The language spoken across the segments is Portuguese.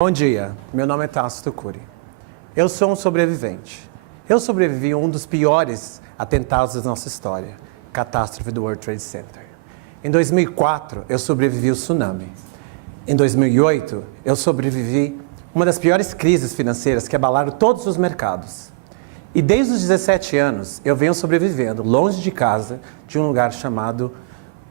Bom dia, meu nome é Tácito Cury. Eu sou um sobrevivente. Eu sobrevivi a um dos piores atentados da nossa história, catástrofe do World Trade Center. Em 2004, eu sobrevivi ao tsunami. Em 2008, eu sobrevivi a uma das piores crises financeiras que abalaram todos os mercados. E desde os 17 anos, eu venho sobrevivendo, longe de casa, de um lugar chamado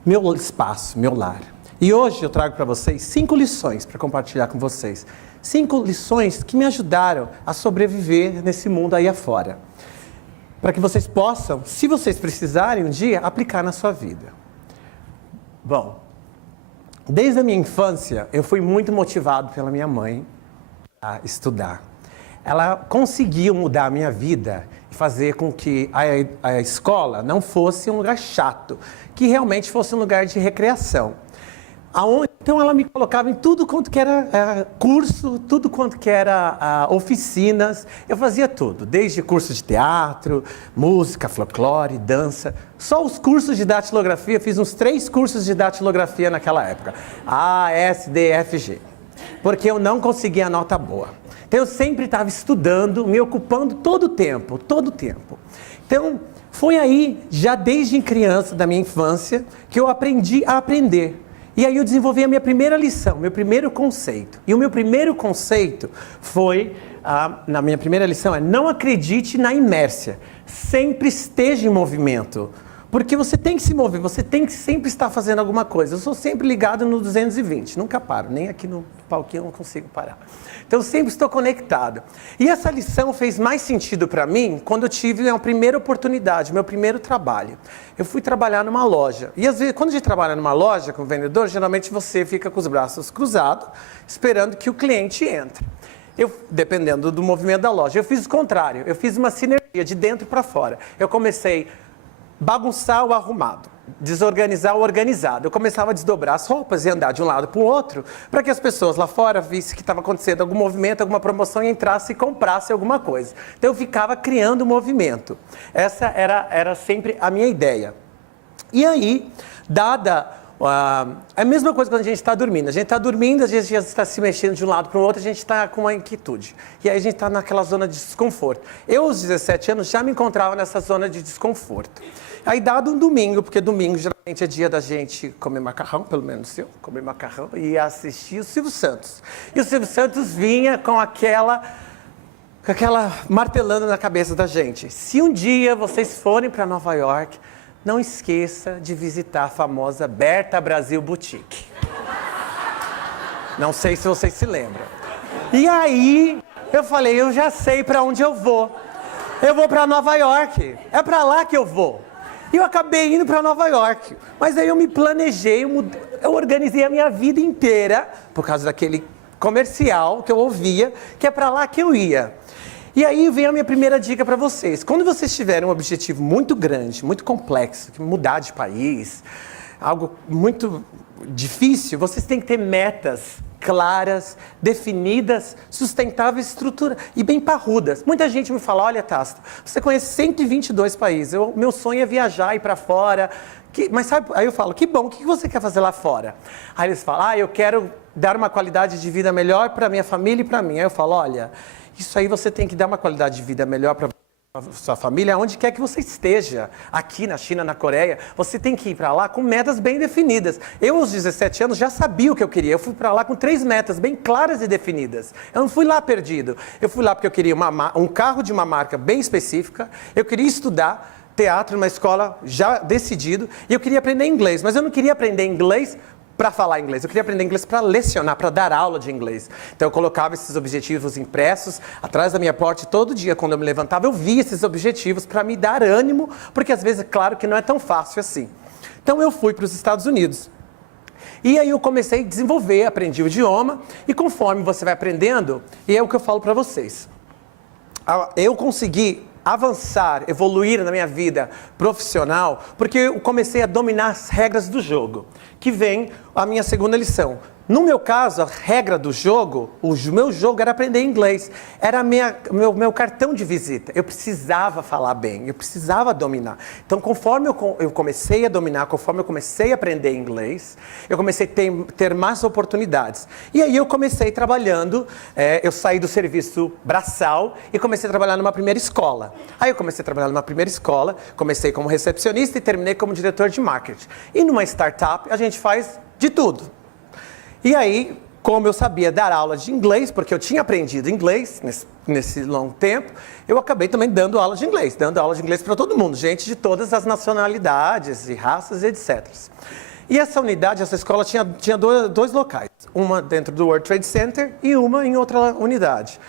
meu espaço, meu lar. E hoje eu trago para vocês 5 lições para compartilhar com vocês. 5 lições que me ajudaram a sobreviver nesse mundo aí afora. Para que vocês possam, se vocês precisarem um dia, aplicar na sua vida. Bom, desde a minha infância, eu fui muito motivado pela minha mãe a estudar. Ela conseguiu mudar a minha vida e fazer com que a escola não fosse um lugar chato, que realmente fosse um lugar de recreação. Então ela me colocava em tudo quanto que era curso, tudo quanto que era oficinas. Eu fazia tudo, desde curso de teatro, música, folclore, dança. Só os cursos de datilografia, fiz uns 3 cursos de datilografia naquela época. A, S, D, F, G. Porque eu não conseguia nota boa. Então eu sempre estava estudando, me ocupando todo o tempo, todo o tempo. Então foi aí, já desde criança, da minha infância, que eu aprendi a aprender. E aí eu desenvolvi a minha primeira lição, meu primeiro conceito. E o meu primeiro conceito foi, na minha primeira lição, não acredite na inércia. Sempre esteja em movimento. Porque você tem que se mover, você tem que sempre estar fazendo alguma coisa. Eu sou sempre ligado no 220, nunca paro, nem aqui no palquinho eu não consigo parar. Então eu sempre estou conectado. E essa lição fez mais sentido para mim quando eu tive a primeira oportunidade, meu primeiro trabalho. Eu fui trabalhar numa loja. E às vezes, quando a gente trabalha numa loja com vendedor, geralmente você fica com os braços cruzados, esperando que o cliente entre. Dependendo do movimento da loja. Eu fiz o contrário, eu fiz uma sinergia de dentro para fora. Eu comecei bagunçar o arrumado, desorganizar o organizado. Eu começava a desdobrar as roupas e andar de um lado para o outro, para que as pessoas lá fora vissem que estava acontecendo algum movimento, alguma promoção, e entrassem e comprassem alguma coisa. Então eu ficava criando movimento. Essa era sempre a minha ideia. E aí, dada a mesma coisa quando a gente está dormindo. A gente está dormindo, a gente já está se mexendo de um lado para o outro, a gente está com uma inquietude. E aí a gente está naquela zona de desconforto. Eu, aos 17 anos, já me encontrava nessa zona de desconforto. Aí, dado um domingo, porque domingo geralmente é dia da gente comer macarrão, pelo menos eu, comer macarrão, e assistir o Silvio Santos. E o Silvio Santos vinha com aquela martelando na cabeça da gente. Se um dia vocês forem para Nova York, não esqueça de visitar a famosa Berta Brasil Boutique. Não sei se vocês se lembram. E aí, eu falei, eu já sei para onde eu vou. Eu vou para Nova York. É para lá que eu vou. E eu acabei indo para Nova York. Mas aí eu me planejei, eu organizei a minha vida inteira, por causa daquele comercial que eu ouvia, que é para lá que eu ia. E aí vem a minha primeira dica para vocês. Quando vocês tiverem um objetivo muito grande, muito complexo, mudar de país, algo muito difícil, vocês têm que ter metas claras, definidas, sustentáveis, estrutura e bem parrudas. Muita gente me fala, olha, Tácito, você conhece 122 países, meu sonho é viajar, ir para fora. Mas sabe, aí eu falo, que bom, o que você quer fazer lá fora? Aí eles falam, eu quero dar uma qualidade de vida melhor para minha família e para mim. Aí eu falo, olha, isso aí você tem que dar uma qualidade de vida melhor para sua família, onde quer que você esteja, aqui na China, na Coreia, você tem que ir para lá com metas bem definidas. Eu, aos 17 anos, já sabia o que eu queria. Eu fui para lá com 3 metas bem claras e definidas. Eu não fui lá perdido. Eu fui lá porque eu queria um carro de uma marca bem específica, eu queria estudar teatro numa escola já decidido, e eu queria aprender inglês, mas eu não queria aprender inglês para falar inglês, eu queria aprender inglês para lecionar, para dar aula de inglês. Então eu colocava esses objetivos impressos atrás da minha porta, e todo dia quando eu me levantava eu via esses objetivos para me dar ânimo, porque às vezes, claro que não é tão fácil assim. Então eu fui para os Estados Unidos. E aí eu comecei a desenvolver, aprendi o idioma, e conforme você vai aprendendo, e é o que eu falo para vocês, eu consegui avançar, evoluir na minha vida profissional, porque eu comecei a dominar as regras do jogo, que vem a minha segunda lição. No meu caso, a regra do jogo, o meu jogo era aprender inglês. Era meu cartão de visita. Eu precisava falar bem, eu precisava dominar. Então, conforme eu comecei a dominar, conforme eu comecei a aprender inglês, eu comecei a ter mais oportunidades. E aí eu comecei trabalhando, eu saí do serviço braçal e comecei a trabalhar numa primeira escola. Aí eu comecei a trabalhar numa primeira escola, comecei como recepcionista e terminei como diretor de marketing. E numa startup, a gente faz de tudo. E aí, como eu sabia dar aula de inglês, porque eu tinha aprendido inglês nesse longo tempo, eu acabei também dando aula de inglês para todo mundo, gente de todas as nacionalidades e raças, etc. E essa unidade, essa escola tinha dois locais, uma dentro do World Trade Center e uma em outra unidade.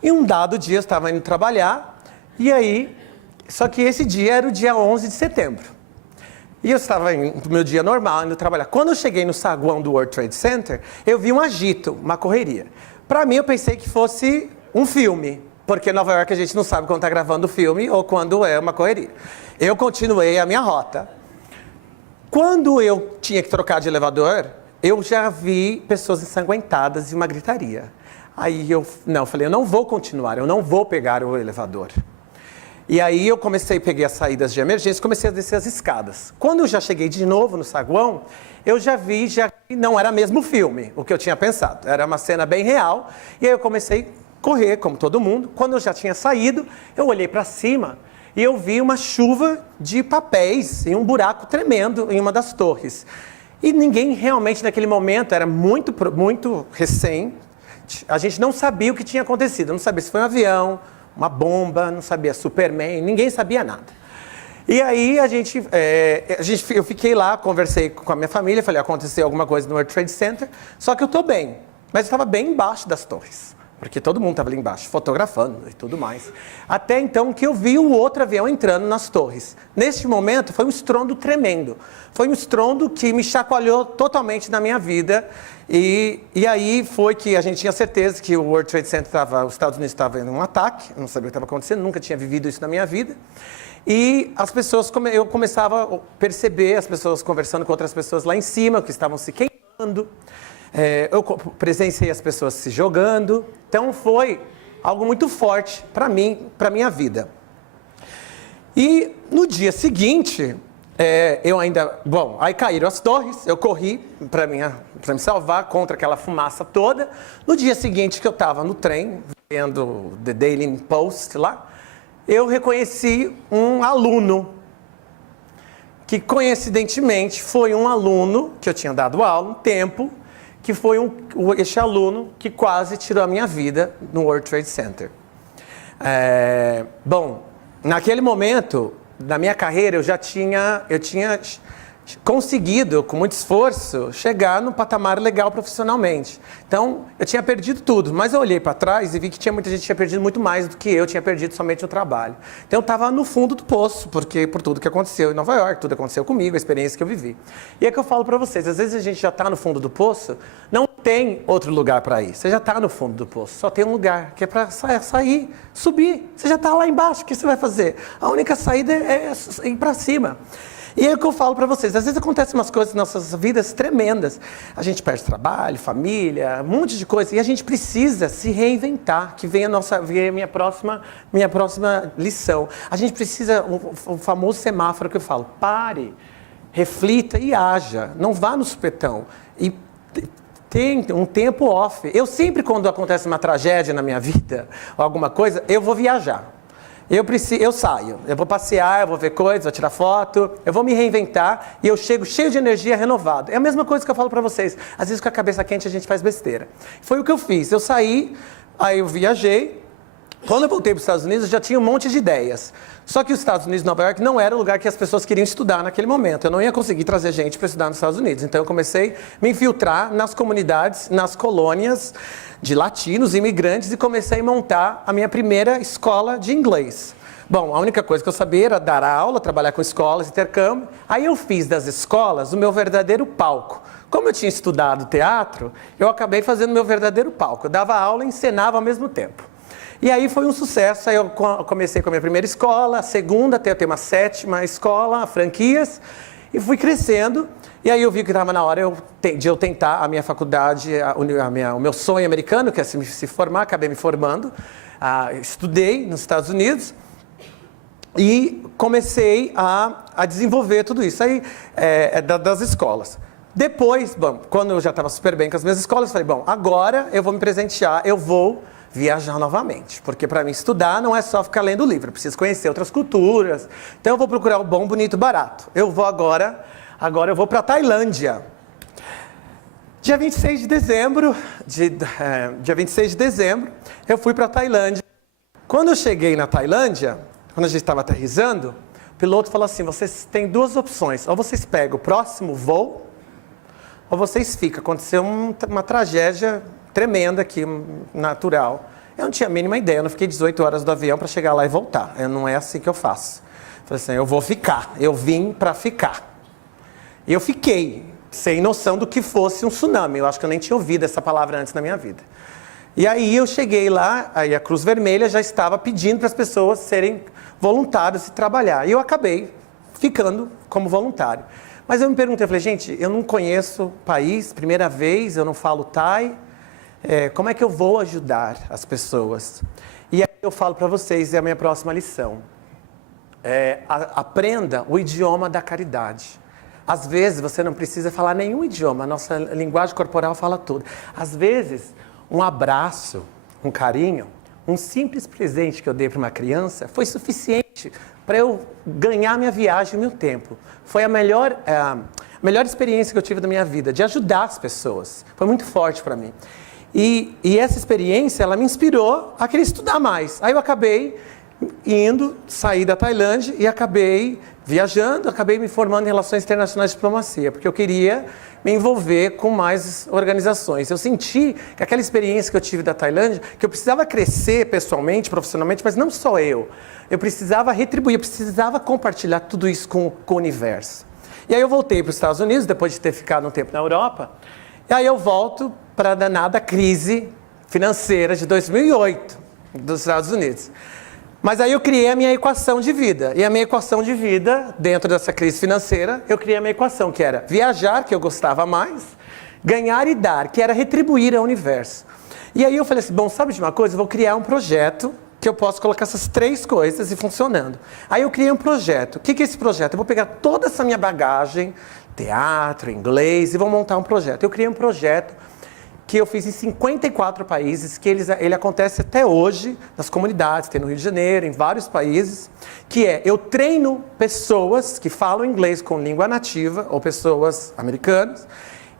E um dado dia eu estava indo trabalhar, e aí, só que esse dia era o dia 11 de setembro. E eu estava no meu dia normal, indo trabalhar. Quando eu cheguei no saguão do World Trade Center, eu vi um agito, uma correria. Para mim, eu pensei que fosse um filme, porque em Nova York a gente não sabe quando está gravando o filme ou quando é uma correria. Eu continuei a minha rota. Quando eu tinha que trocar de elevador, eu já vi pessoas ensanguentadas e uma gritaria. Aí eu falei, eu não vou continuar, eu não vou pegar o elevador. E aí eu peguei as saídas de emergência e comecei a descer as escadas. Quando eu já cheguei de novo no saguão, eu já vi que não era mesmo filme, o que eu tinha pensado. Era uma cena bem real. E aí eu comecei a correr, como todo mundo. Quando eu já tinha saído, eu olhei para cima e eu vi uma chuva de papéis em um buraco tremendo em uma das torres. E ninguém realmente naquele momento, era muito recém, a gente não sabia o que tinha acontecido. Não sabia se foi um avião, uma bomba, não sabia Superman, ninguém sabia nada. E aí eu fiquei lá, conversei com a minha família, falei, aconteceu alguma coisa no World Trade Center, só que eu estou bem. Mas eu estava bem embaixo das torres, porque todo mundo estava ali embaixo, fotografando e tudo mais. Até então que eu vi o outro avião entrando nas torres. Neste momento foi um estrondo tremendo. Foi um estrondo que me chacoalhou totalmente na minha vida. E aí foi que a gente tinha certeza que o World Trade Center os Estados Unidos estavam em um ataque, eu não sabia o que estava acontecendo, nunca tinha vivido isso na minha vida. E eu começava a perceber as pessoas conversando com outras pessoas lá em cima, que estavam se queimando. Eu presenciei as pessoas se jogando. Então foi algo muito forte para mim, para a minha vida. E no dia seguinte, aí caíram as torres, eu corri para me salvar contra aquela fumaça toda. No dia seguinte que eu estava no trem, vendo The Daily Post lá, eu reconheci um aluno, que coincidentemente foi um aluno que eu tinha dado aula um tempo, que foi este aluno que quase tirou a minha vida no World Trade Center. Naquele momento na minha carreira, eu tinha conseguido, com muito esforço, chegar num patamar legal profissionalmente. Então, eu tinha perdido tudo, mas eu olhei para trás e vi que muita gente tinha perdido muito mais do que eu tinha perdido somente no trabalho. Então, eu estava no fundo do poço, por tudo que aconteceu em Nova York, tudo aconteceu comigo, a experiência que eu vivi. E é que eu falo para vocês, às vezes a gente já está no fundo do poço, não tem outro lugar para ir. Você já está no fundo do poço, só tem um lugar, que é para sair, subir. Você já está lá embaixo, o que você vai fazer? A única saída é ir para cima. E é o que eu falo para vocês, às vezes acontecem umas coisas nas nossas vidas tremendas. A gente perde trabalho, família, um monte de coisa. E a gente precisa se reinventar, que vem a minha próxima lição. A gente precisa, o famoso semáforo que eu falo, pare, reflita e haja. Não vá no supetão. E tem um tempo off. Eu sempre, quando acontece uma tragédia na minha vida, ou alguma coisa, eu vou viajar. Eu saio, eu vou passear, eu vou ver coisas, vou tirar foto, eu vou me reinventar e eu chego cheio de energia, renovado. É a mesma coisa que eu falo para vocês. Às vezes com a cabeça quente a gente faz besteira. Foi o que eu fiz. Eu saí, aí eu viajei. Quando eu voltei para os Estados Unidos, eu já tinha um monte de ideias. Só que os Estados Unidos, Nova York, não era o lugar que as pessoas queriam estudar naquele momento. Eu não ia conseguir trazer gente para estudar nos Estados Unidos. Então eu comecei a me infiltrar nas comunidades, nas colônias de latinos, imigrantes, e comecei a montar a minha primeira escola de inglês. Bom, a única coisa que eu sabia era dar aula, trabalhar com escolas, intercâmbio. Aí eu fiz das escolas o meu verdadeiro palco. Como eu tinha estudado teatro, eu acabei fazendo o meu verdadeiro palco. Eu dava aula e encenava ao mesmo tempo. E aí foi um sucesso. Aí eu comecei com a minha primeira escola, a segunda, até eu ter uma sétima escola, franquias. E fui crescendo, e aí eu vi que estava na hora de eu tentar a minha faculdade, o meu sonho americano, que é se formar, acabei me formando. Estudei nos Estados Unidos e comecei a desenvolver tudo isso aí das escolas. Depois, bom, quando eu já estava super bem com as minhas escolas, falei, bom, agora eu vou me presentear, eu vou viajar novamente. Porque para mim estudar não é só ficar lendo livro, eu preciso conhecer outras culturas. Então eu vou procurar o bom, bonito, barato. Eu vou agora eu vou para a Tailândia. Dia 26 de dezembro, eu fui para a Tailândia. Quando eu cheguei na Tailândia, quando a gente estava aterrissando, o piloto falou assim, vocês têm duas opções, ou vocês pegam o próximo voo, ou vocês ficam. Aconteceu uma tragédia tremenda aqui, natural. Eu não tinha a mínima ideia, eu não fiquei 18 horas do avião para chegar lá e voltar. Não é assim que eu faço. Falei assim, eu vou ficar, eu vim para ficar. E eu fiquei, sem noção do que fosse um tsunami. Eu acho que eu nem tinha ouvido essa palavra antes na minha vida. E aí eu cheguei lá, aí a Cruz Vermelha já estava pedindo para as pessoas serem voluntários e trabalhar. E eu acabei ficando como voluntário. Mas eu me perguntei, eu falei, gente, eu não conheço o país, primeira vez, eu não falo Thai, como é que eu vou ajudar as pessoas? E aí eu falo para vocês, é a minha próxima lição. Aprenda o idioma da caridade. Às vezes você não precisa falar nenhum idioma, a nossa linguagem corporal fala tudo. Às vezes, um abraço, um carinho, um simples presente que eu dei para uma criança foi suficiente para eu ganhar minha viagem, meu tempo. Foi a melhor experiência que eu tive da minha vida, de ajudar as pessoas. Foi muito forte para mim. E essa experiência, ela me inspirou a querer estudar mais. Aí eu acabei saí da Tailândia e acabei viajando, acabei me formando em Relações Internacionais de Diplomacia, porque eu queria me envolver com mais organizações. Eu senti que aquela experiência que eu tive da Tailândia, que eu precisava crescer pessoalmente, profissionalmente, mas não só eu. Eu precisava retribuir, eu precisava compartilhar tudo isso com o universo. E aí eu voltei para os Estados Unidos, depois de ter ficado um tempo na Europa, e aí eu volto para a danada crise financeira de 2008 dos Estados Unidos. Mas aí eu criei a minha equação de vida. E a minha equação de vida, dentro dessa crise financeira, eu criei a minha equação, que era viajar, que eu gostava mais, ganhar e dar, que era retribuir ao universo. E aí eu falei assim, bom, sabe de uma coisa? Eu vou criar um projeto que eu posso colocar essas três coisas e funcionando. Aí eu criei um projeto. O que é esse projeto? Eu vou pegar toda essa minha bagagem, teatro, inglês, e vou montar um projeto. Eu criei um projeto que eu fiz em 54 países, que ele acontece até hoje nas comunidades, tem no Rio de Janeiro, em vários países, que eu treino pessoas que falam inglês com língua nativa, ou pessoas americanas,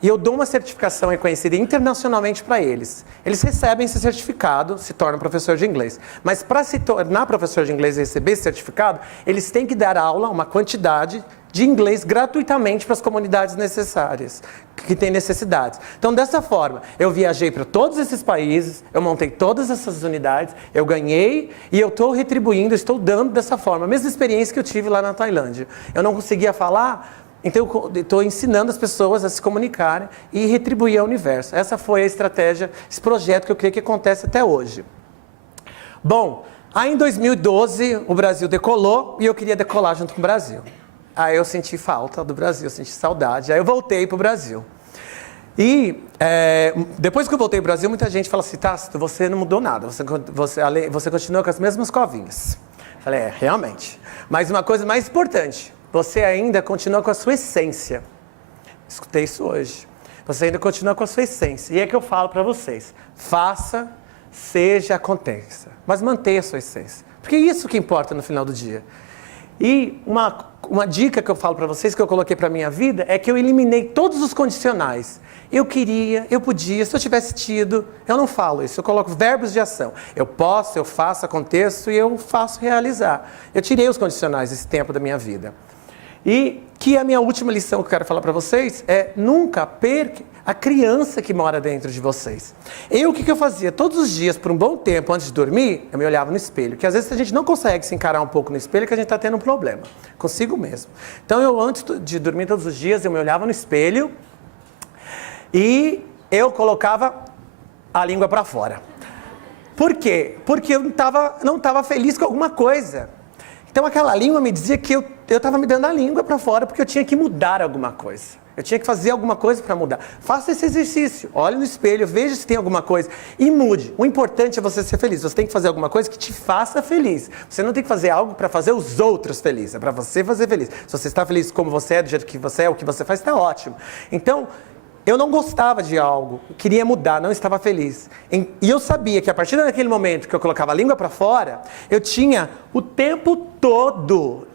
e eu dou uma certificação reconhecida internacionalmente para eles. Eles recebem esse certificado, se tornam professor de inglês. Mas para se tornar professor de inglês e receber esse certificado, eles têm que dar aula, uma quantidade de inglês gratuitamente para as comunidades necessárias, que têm necessidades. Então, dessa forma, eu viajei para todos esses países, eu montei todas essas unidades, eu ganhei e eu estou retribuindo, estou dando dessa forma. A mesma experiência que eu tive lá na Tailândia. Eu não conseguia falar, então eu estou ensinando as pessoas a se comunicarem e retribuir ao universo. Essa foi a estratégia, esse projeto que eu creio que acontece até hoje. Bom, aí em 2012 o Brasil decolou e eu queria decolar junto com o Brasil. Aí eu senti falta do Brasil, eu senti saudade. Aí eu voltei para o Brasil. E depois que eu voltei para o Brasil, muita gente fala assim, Tácito, você não mudou nada, você continua com as mesmas covinhas. Eu falei, realmente. Mas uma coisa mais importante, você ainda continua com a sua essência. Escutei isso hoje. Você ainda continua com a sua essência. E é que eu falo para vocês, faça, seja, aconteça. Mas mantenha a sua essência. Porque é isso que importa no final do dia. E uma dica que eu falo para vocês, que eu coloquei para a minha vida, é que eu eliminei todos os condicionais. Eu queria, eu podia, se eu tivesse tido, eu não falo isso, eu coloco verbos de ação. Eu posso, eu faço, aconteço e eu faço realizar. Eu tirei os condicionais esse tempo da minha vida. E que a minha última lição que eu quero falar para vocês é nunca perca a criança que mora dentro de vocês. O que eu fazia? Todos os dias, por um bom tempo, antes de dormir, eu me olhava no espelho. Que às vezes a gente não consegue se encarar um pouco no espelho, que a gente está tendo um problema. Consigo mesmo. Então eu, antes de dormir todos os dias, eu me olhava no espelho e eu colocava a língua para fora. Por quê? Porque eu não estava feliz com alguma coisa. Então aquela língua me dizia que eu estava me dando a língua para fora porque eu tinha que mudar alguma coisa. Eu tinha que fazer alguma coisa para mudar. Faça esse exercício, olhe no espelho, veja se tem alguma coisa e mude. O importante é você ser feliz. Você tem que fazer alguma coisa que te faça feliz. Você não tem que fazer algo para fazer os outros felizes, é para você fazer feliz. Se você está feliz como você é, do jeito que você é, o que você faz, está ótimo. Então, eu não gostava de algo, queria mudar, não estava feliz. E eu sabia que a partir daquele momento que eu colocava a língua para fora, eu tinha o tempo todo,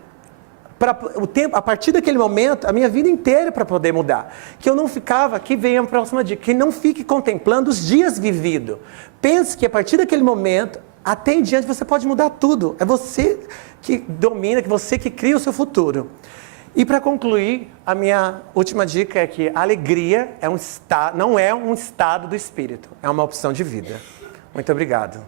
a partir daquele momento, a minha vida inteira para poder mudar. Que eu não ficava, aqui vem a próxima dica, que não fique contemplando os dias vividos. Pense que a partir daquele momento, até em diante, você pode mudar tudo. É você que domina, é você que cria o seu futuro. E para concluir, a minha última dica é que a alegria não é um estado do espírito, é uma opção de vida. Muito obrigado.